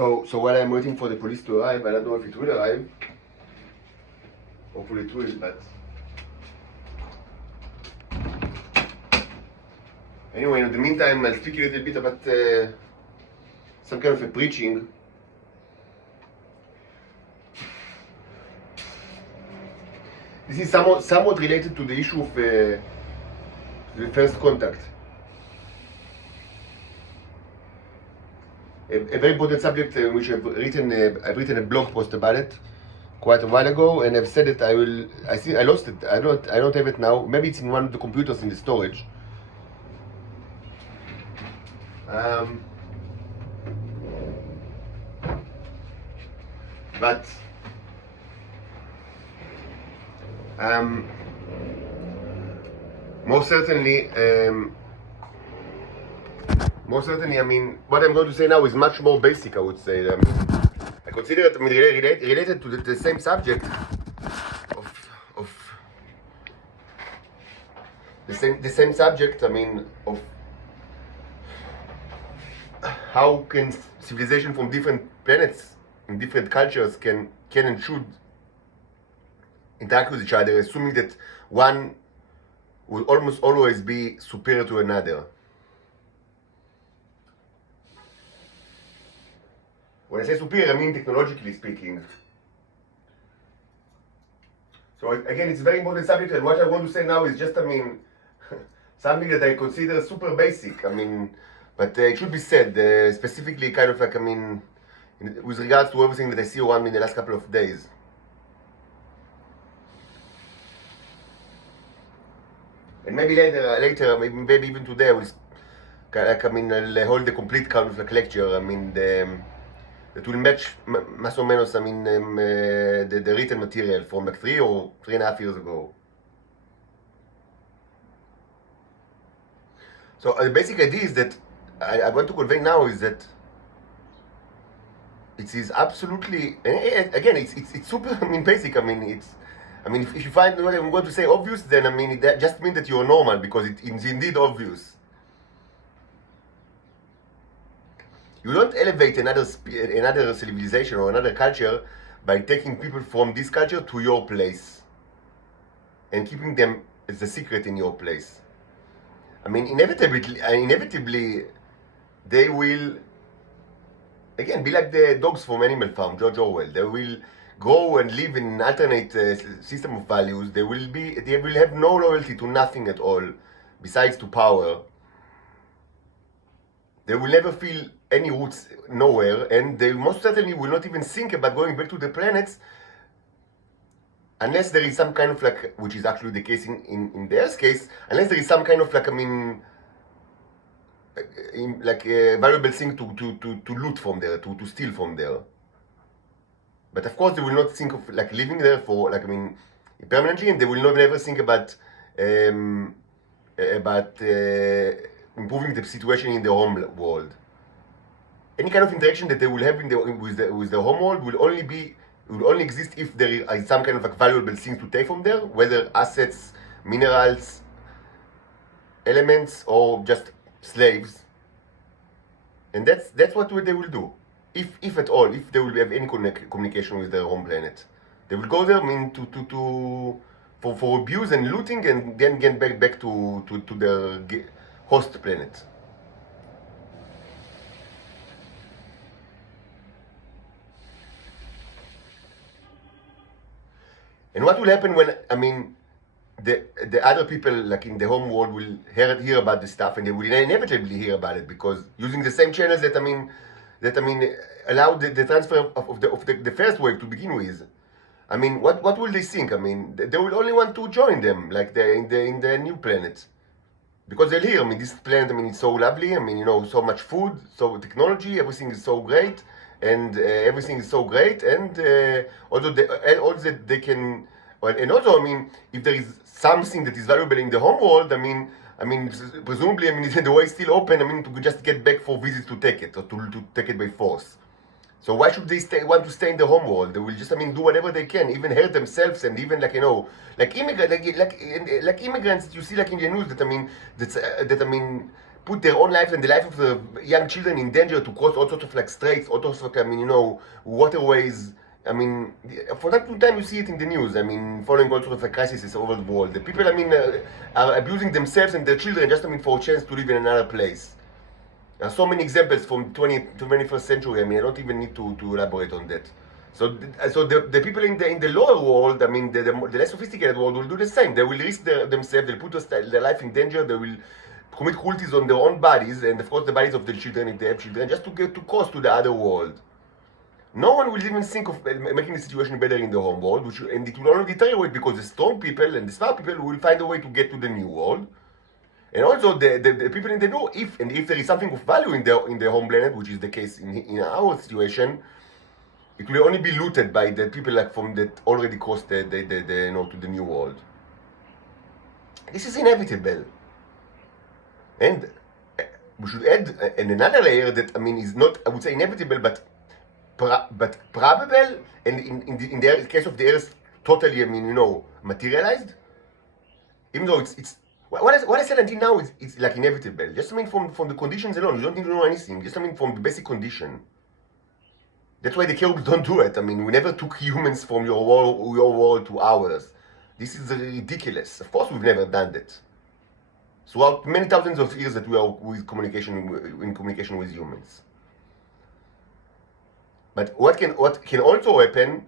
So while I'm waiting for the police to arrive, I don't know if it will arrive. Hopefully it will, but anyway, in the meantime, I'll speak a little bit about some kind of a preaching. This is somewhat related to the issue of the first contact. A very important subject which I've written a blog post about it quite a while ago, and I've said it. I lost it. I don't have it now. Maybe it's in one of the computers in the storage. But most certainly, I mean, what I'm going to say now is much more basic, I would say. I consider it related to the same subject of the same subject. I mean, of how can civilization from different planets in different cultures can and should interact with each other, assuming that one will almost always be superior to another. When I say superior, I mean technologically speaking. So again, it's a very important subject, and what I want to say now is just, I mean, something that I consider super basic. I mean, but it should be said, specifically kind of like, I mean, with regards to everything that I see around me in the last couple of days. And maybe later, maybe even today, I will, like, I mean, I'll hold the complete kind of like lecture. I mean, that will match más o menos, I mean, the written material from like 3 or 3.5 years ago. So the basic idea is that I want to convey now is that it is absolutely, again, it's super, I mean, basic. I mean, if you find what I'm going to say obvious, then I mean, that just means that you're normal, because it is indeed obvious. You don't elevate another civilization or another culture by taking people from this culture to your place and keeping them as a secret in your place. I mean, inevitably, they will, again, be like the dogs from Animal Farm, George Orwell. They will go and live in an alternate system of values. They will have no loyalty to nothing at all, besides to power. They will never feel any roots nowhere, and they most certainly will not even think about going back to the planets unless there is some kind of like, which is actually the case in the Earth's case, unless there is some kind of like, I mean, like a valuable thing to loot from there, to steal from there. But of course, they will not think of like living there for, like, I mean, permanently, and they will not ever think about improving the situation in the home world. Any kind of interaction that they will have with the home world will only exist if there is some kind of like valuable things to take from there, whether assets, minerals, elements, or just slaves. And that's what they will do, if at all, if they will have any communication with their home planet. They will go there, I mean, for abuse and looting, and then get back to their host planet. And what will happen when, I mean, the other people, like in the home world, will hear about this stuff, and they will inevitably hear about it, because using the same channels that allow the transfer of the first wave to begin with. I mean, what will they think? I mean, they will only want to join them, like in the new planet, because they'll hear, I mean, this planet, I mean, it's so lovely. I mean, you know, so much food, so technology, everything is so great. And everything is so great, and also that they can, well, and also, I mean, if there is something that is valuable in the home world, I mean, presumably, I mean, the way is still open, I mean, to just get back for visits to take it, or to take it by force. So why should they want to stay in the home world? They will just, I mean, do whatever they can, even hurt themselves, and even, like, you know, like immigrants that you see, like in the news, that I mean, put their own lives and the life of the young children in danger to cross all sorts of like straits, all sorts of, I mean, you know, waterways. I mean, for that time you see it in the news. I mean, following all sorts of like crises all over the world. The people, I mean, are abusing themselves and their children just, I mean, for a chance to live in another place. There are so many examples from 20th to 21st century. I mean, I don't even need to elaborate on that. So the people in the lower world, I mean, the less sophisticated world will do the same. They will risk themselves. They'll put their life in danger. They will commit cruelties on their own bodies and, of course, the bodies of the children if they have children, just to get to cross to the other world. No one will even think of making the situation better in the home world, and it will only deteriorate because the strong people and the smart people will find a way to get to the new world. And also the people in the know, if there is something of value in their home planet, which is the case in our situation, it will only be looted by the people like from that already crossed the you know, to the new world. This is inevitable. And we should add another layer that, I mean, is not, I would say, inevitable, but probable, and in the case of the Earth, totally, I mean, you know, materialized. Even though it's what I said until now is like inevitable. Just, I mean, from the conditions alone, you don't need to know anything. Just, I mean, from the basic condition. That's why the Cherubs don't do it. I mean, we never took humans from your world to ours. This is ridiculous. Of course, we've never done that. Throughout many thousands of years that we are in communication with humans. But what can also happen,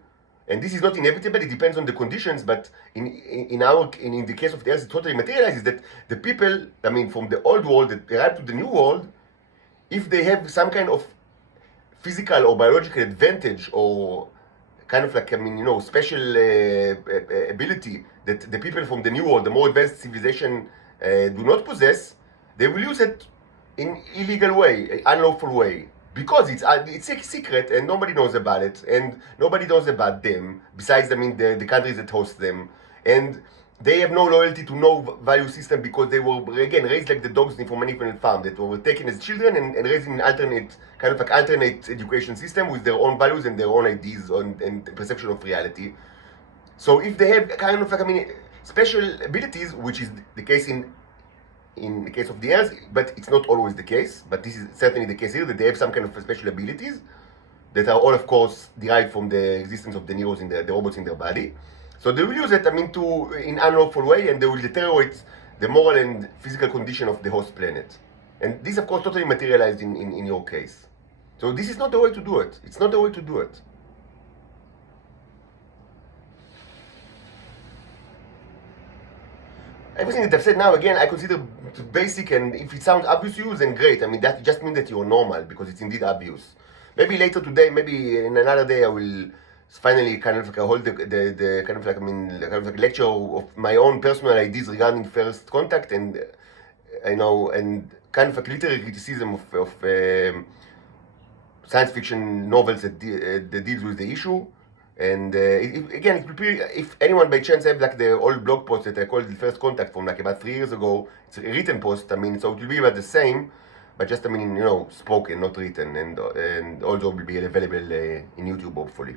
and this is not inevitable, it depends on the conditions, but in the case of the Earth, it totally materializes that the people, I mean, from the old world that arrive to the new world, if they have some kind of physical or biological advantage or kind of like, I mean, you know, special ability that the people from the new world, the more advanced civilization, do not possess, they will use it in illegal way, unlawful way, because it's a secret and nobody knows about it and nobody knows about them besides, I mean, the countries that host them, and they have no loyalty to no value system because they were, again, raised like the dogs from an infant farm that were taken as children and raised in an alternate, kind of like alternate education system with their own values and their own ideas and perception of reality. So if they have kind of like, I mean, special abilities, which is the case in the case of the Earth, but it's not always the case, but this is certainly the case here, that they have some kind of special abilities that are all, of course, derived from the existence of the neurons in the robots in their body. So they will use it, I mean, in unlawful way, and they will deteriorate the moral and physical condition of the host planet. And this, of course, totally materialized in your case. So this is not the way to do it. It's not the way to do it. Everything that I've said now, again, I consider basic, and if it sounds obvious to you, then great. I mean, that just means that you're normal, because it's indeed obvious. Maybe later today, maybe in another day, I will finally kind of like hold the kind of like, I mean, kind of like lecture of my own personal ideas regarding first contact, and you know, and kind of like literary criticism of science fiction novels that deals with the issue. And again, it will be, if anyone by chance have like the old blog post that I called the first contact from like about 3 years ago, it's a written post, I mean, so it will be about the same, but just, I mean, you know, spoken, not written, and also will be available in YouTube, hopefully.